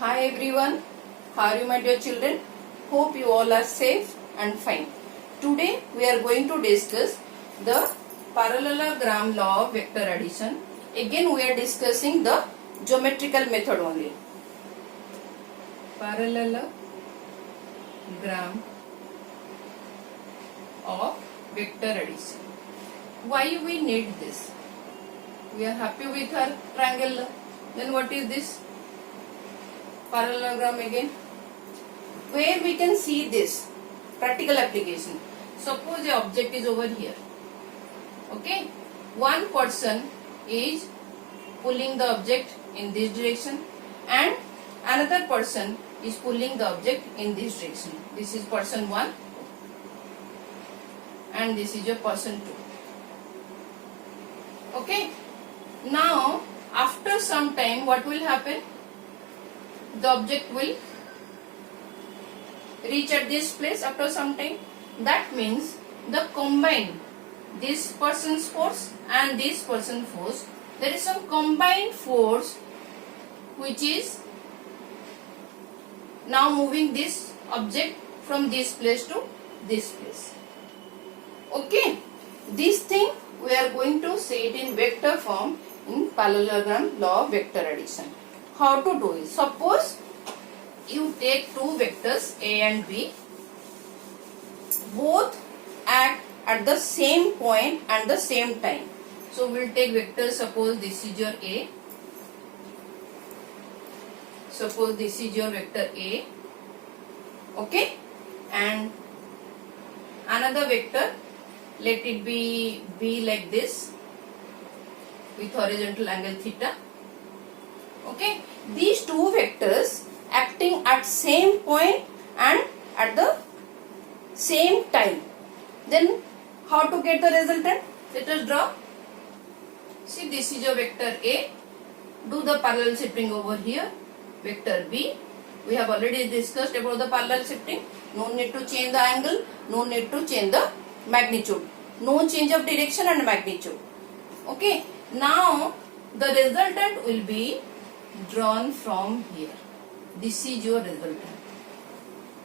Hi everyone, how are you my dear children? Hope you all are safe and fine. Today we are going to discuss the parallelogram law of vector addition. Again we are discussing the geometrical method only. Parallelogram of vector addition. Why we need this? We are happy with our triangle. Then what is this? Parallelogram again. Where we can see this practical application. Suppose the object is over here. Okay. One person is pulling the object in this direction and another person is pulling the object in this direction. This is person 1 and this is your person 2. Okay. Now after some time what will happen? The object will reach at this place after some time. That means the combined this person's force and this person's force, there is some combined force which is now moving this object from this place to this place. Okay, this thing we are going to say it in vector form in parallelogram law of vector addition. How to do it? Suppose you take two vectors A and B, both act at the same point and the same time. So we will take vector, suppose this is your A, suppose this is your vector A, okay, and another vector, let it be B like this with horizontal angle theta. Okay, these two vectors acting at same point and at the same time. Then how to get the resultant? Let us draw. See, this is your vector A. Do the parallel shifting over here. Vector B. We have already discussed about the parallel shifting. No need to change the angle. No need to change the magnitude. No change of direction and magnitude. Okay. Now the resultant will be drawn from here. This is your resultant.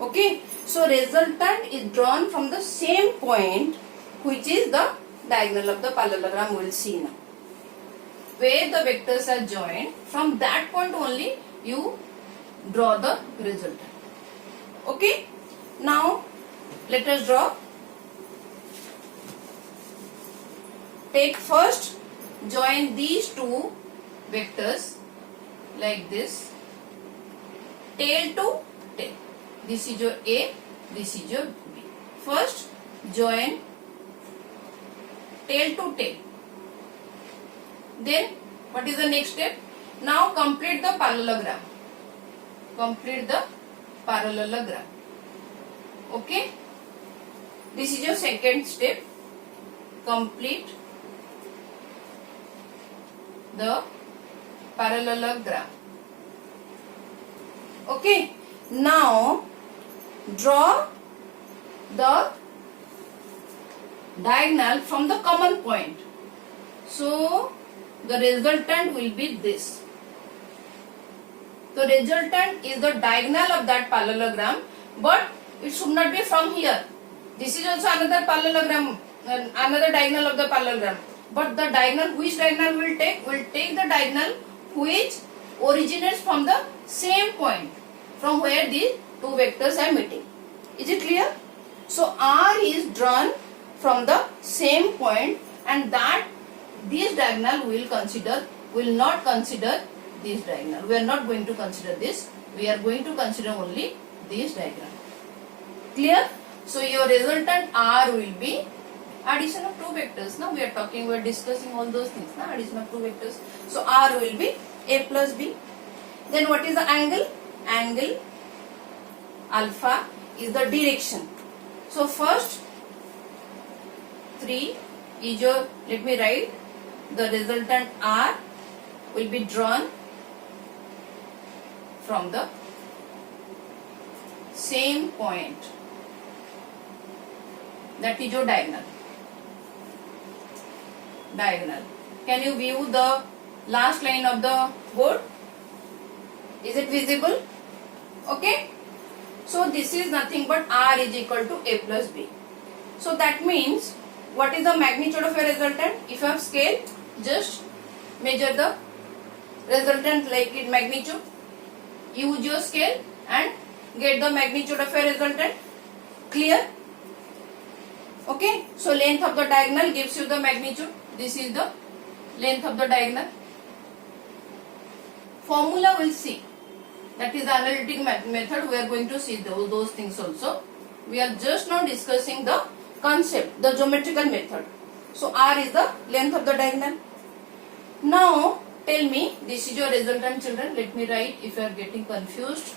Okay, so resultant is drawn from the same point which is the diagonal of the parallelogram. We will see now. Where the vectors are joined, from that point only you draw the resultant. Okay, now let us draw. Take first, join these two vectors like this, tail to tail. This is your A, this is your B. First join tail to tail. Then what is the next step? Now complete the parallelogram. Complete the parallelogram. Okay. This is your second step. Complete the parallelogram. Okay, now draw the diagonal from the common point. So the resultant will be this. The resultant is the diagonal of that parallelogram, but it should not be from here. This is also another parallelogram, another diagonal of the parallelogram. But the diagonal, which diagonal will take? Will take the diagonal which originates from the same point from where these two vectors are meeting. Is it clear? So R is drawn from the same point, and that this diagonal we will consider, will not consider this diagonal. We are not going to consider this. We are going to consider only this diagonal. Clear? So your resultant R will be addition of two vectors. Now we are discussing all those things. Now addition of two vectors. So R will be A plus B. Then what is the angle? Angle alpha is the direction. So first 3 is your, let me write, the resultant R will be drawn from the same point. That is your diagonal. Diagonal. Can you view the last line of the board? Is it visible? Okay. So this is nothing but R is equal to A plus B. So that means what is the magnitude of a resultant? If you have scale, just measure the resultant like in magnitude. Use your scale and get the magnitude of a resultant. Clear? Okay. So length of the diagonal gives you the magnitude. This is the length of the diagonal. Formula we'll see. That is the analytic method. We are going to see those things also. We are just now discussing the concept, the geometrical method. So R is the length of the diagonal. Now tell me, this is your resultant, children. Let me write if you are getting confused.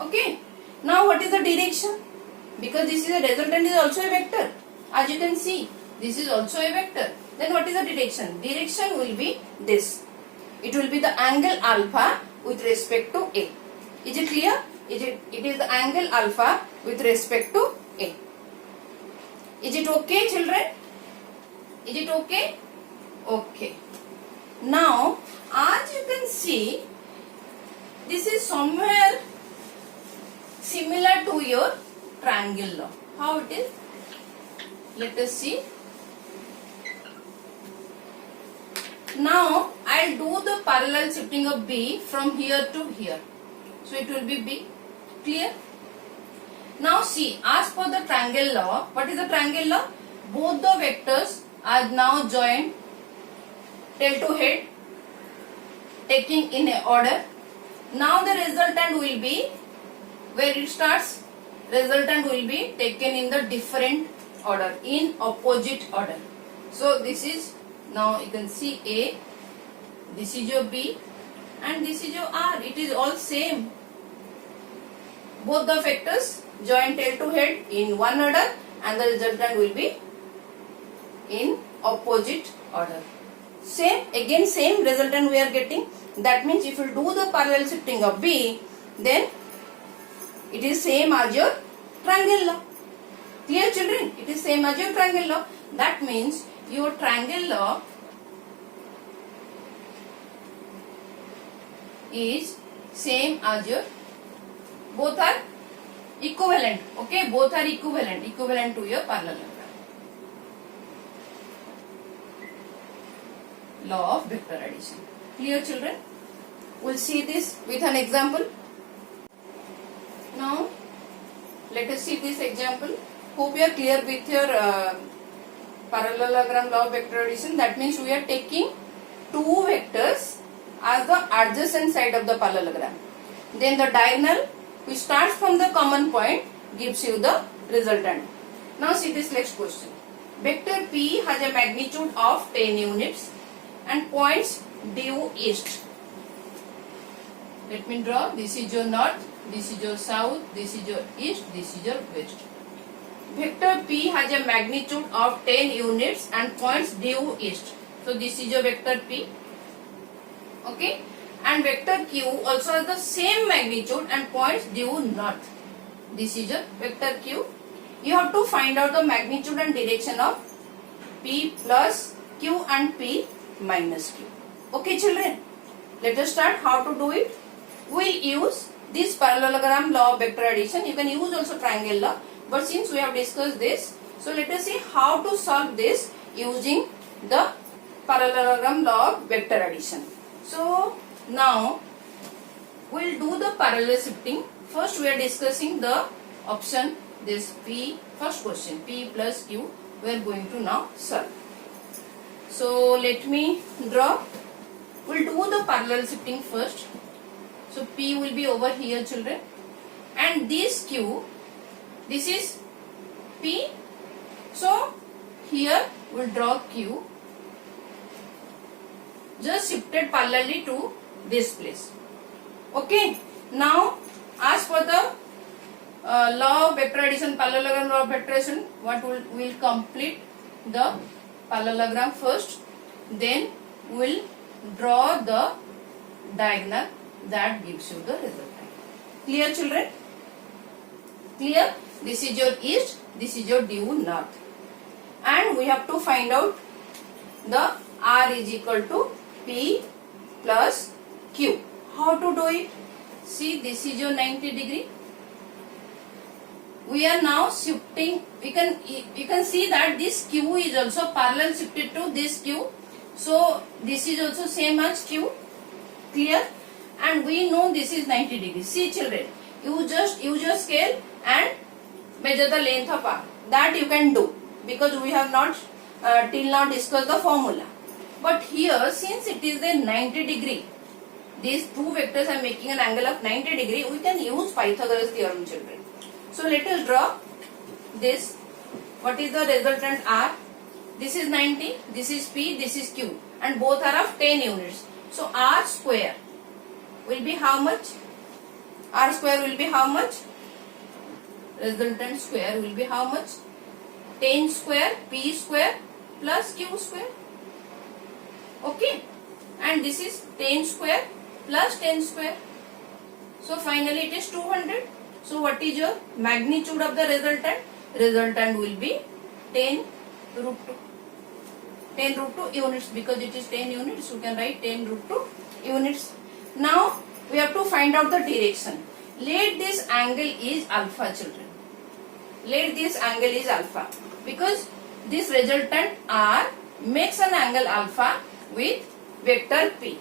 Okay. Now what is the direction? Because this is a resultant is also a vector. As you can see, this is also a vector. Then what is the direction? Direction will be this. It will be the angle alpha with respect to A. Is it clear? It is the angle alpha with respect to A. Is it okay, children? Is it okay? Okay. Now, as you can see, this is somewhere similar to your triangle law. How it is? Let us see. Now, I'll do the parallel shifting of B from here to here. So, it will be B. Clear? Now, see, as per the triangle law, what is the triangle law? Both the vectors are now joined tail to head, taking in a order. Now, the resultant will be, where it starts, resultant will be taken in the different order, in opposite order. So, this is, now you can see A, this is your B and this is your R. It is all same. Both the vectors join tail to head in one order and the resultant will be in opposite order. Same, again same resultant we are getting. That means if you do the parallel shifting of B, then it is same as your triangle law. Clear, children? It is same as your triangle law. That means your triangle law is same as your, both are equivalent. Okay, both are equivalent to your parallelogram. Law of vector addition. Clear, children? We'll see this with an example. Now, let us see this example. Hope you are clear with your parallelogram law of vector addition. That means we are taking two vectors as the adjacent side of the parallelogram. Then the diagonal which starts from the common point gives you the resultant. Now see this next question. Vector P has a magnitude of 10 units and points due east. Let me draw. This is your north, this is your south, this is your east, this is your west. Vector P has a magnitude of 10 units and points due east. So this is your vector P. Okay. And vector Q also has the same magnitude and points due north. This is your vector Q. You have to find out the magnitude and direction of P plus Q and P minus Q. Okay, children. Let us start how to do it. We will use this parallelogram law of vector addition. You can use also triangle law. But since we have discussed this, so let us see how to solve this using the parallelogram law of vector addition. So now we will do the parallel shifting. First we are discussing the option, this P, first question, P plus Q, we are going to now solve. So let me draw. We will do the parallel shifting first. So P will be over here, children, and this Q, this is P. So here we will draw Q, just shifted parallelly to this place. Okay. Now as per the law of vector addition, parallelogram law of vector addition, what we will complete the parallelogram first, then we will draw the diagonal that gives you the resultant. Clear, children? Clear? This is your east, this is your due north, and we have to find out the R is equal to P plus Q. How to do it? See, this is your 90 degree. We are now shifting. You can see that this Q is also parallel shifted to this Q. So this is also same as Q. Clear? And we know this is 90 degrees. See children, you just use your scale and measure the length of arc. That you can do because we have not till now discussed the formula. But here, since it is a 90 degree, these two vectors are making an angle of 90 degree, we can use Pythagoras theorem, children. So let us draw this. What is the resultant R? This is 90, this is P, this is Q, and both are of 10 units. So R square will be how much? R square will be how much? Resultant square will be how much? 10 square P square plus Q square. Okay, and this is 10 square plus 10 square. So finally it is 200. So what is your magnitude of the resultant? Resultant will be 10 root 2. 10 root 2 units, because it is 10 units, you can write 10 root 2 units. Now we have to find out the direction. Let this angle is alpha, children. Let this angle is alpha, because this resultant R makes an angle alpha with vector P.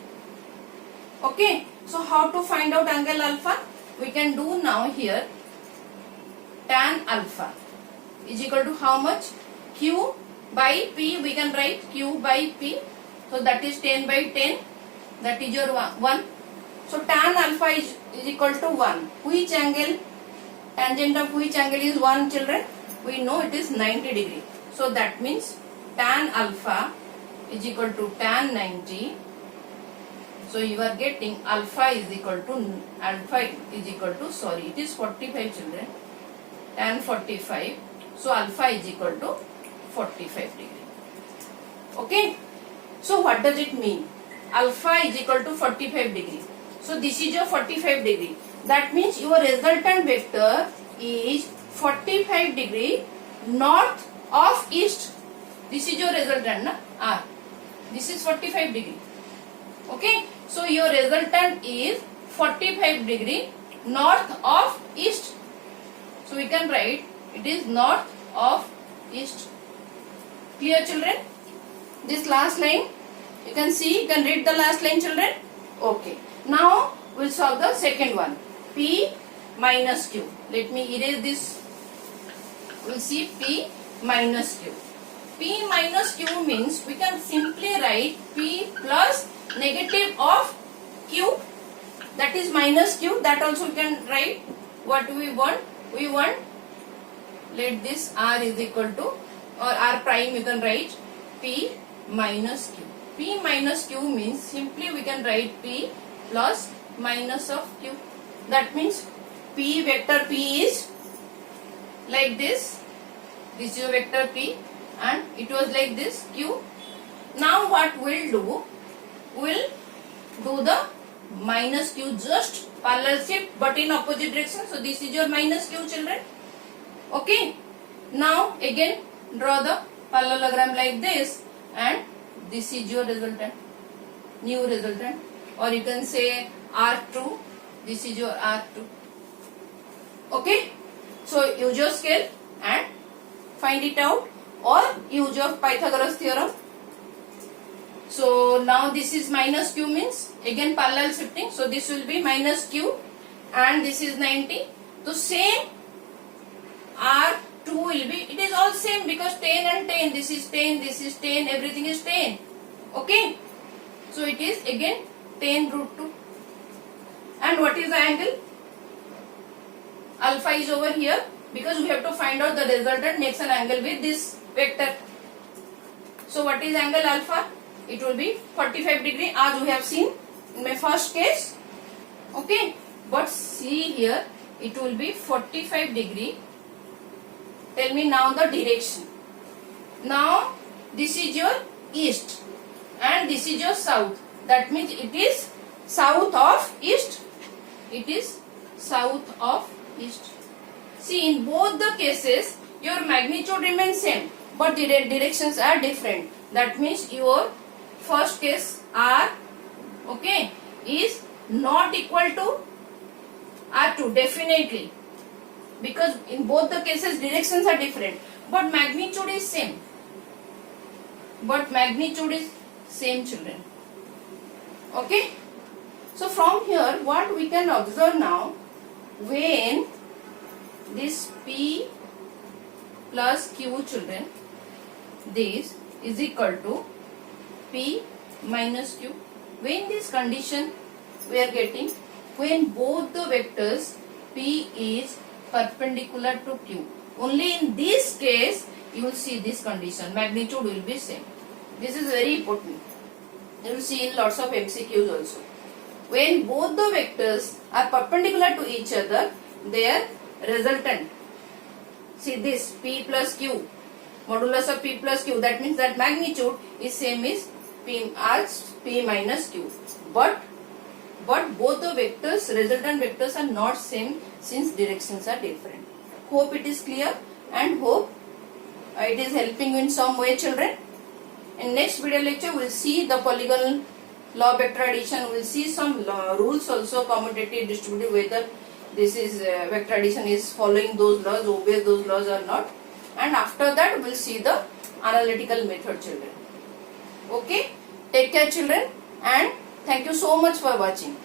Okay, so how to find out angle alpha? We can do now here. Tan alpha is equal to how much? Q by P. We can write Q by P. So that is 10 by 10. That is your 1. So tan alpha is equal to 1. Which angle? Tangent of which angle is 1, children? We know it is 90 degree. So that means tan alpha is equal to tan 90. So you are getting alpha is equal to sorry, it is 45, children. Tan 45. So alpha is equal to 45 degree. Okay. So what does it mean? Alpha is equal to 45 degree. So this is your 45 degree. That means your resultant vector is 45 degree north of east. This is your resultant, na? R. This is 45 degree. Okay. So your resultant is 45 degree north of east. So we can write it is north of east. Clear, children? This last line, you can see, you can read the last line, children. Okay. Now we'll solve the second one. P minus Q. Let me erase this. We'll see P minus Q. P minus Q means we can simply write P plus negative of Q. That is minus Q. That also we can write. What we want? We want, let this R is equal to, or R prime you can write P minus Q. P minus Q means simply we can write P plus minus of Q. That means P vector P is like this. This is your vector P and it was like this Q. Now what we'll do? We'll do the minus Q, just parallel shift but in opposite direction. So this is your minus Q, children. Okay. Now again draw the parallelogram like this and this is your resultant, new resultant, or you can say R2. This is your R2. Okay. So use your scale and find it out, or use your Pythagoras theorem. So now this is minus Q means again parallel shifting. So this will be minus Q and this is 90. So same R2 will be, it is all same because 10 and 10. This is 10, this is 10, everything is 10. Okay. So it is again 10 root 2. And what is the angle? Alpha is over here because we have to find out the resultant makes an angle with this vector. So what is angle alpha? It will be 45 degree as we have seen in my first case. Okay. But see here, it will be 45 degree. Tell me now the direction. Now this is your east and this is your south. That means it is south of east. It is south of east. See, in both the cases your magnitude remains same but the directions are different. That means your first case R, okay, is not equal to R2 definitely, because in both the cases directions are different, but magnitude is same. Children. Okay. So from here what we can observe now, when this P plus Q children, this is equal to P minus Q. When this condition we are getting, when both the vectors P is perpendicular to Q. Only in this case you will see this condition, magnitude will be same. This is very important. You will see in lots of MCQs also. When both the vectors are perpendicular to each other, their resultant, see this P plus Q, modulus of P plus Q, that means that magnitude is same as P minus Q. But both the vectors, resultant vectors are not same since directions are different. Hope it is clear and hope it is helping you in some way, children. In next video lecture we will see the polygonal law vector addition. We will see some rules also, commutative, distributive, whether this is vector addition is following those laws, obey those laws or not. And after that we will see the analytical method, children. Okay, take care children, and thank you so much for watching.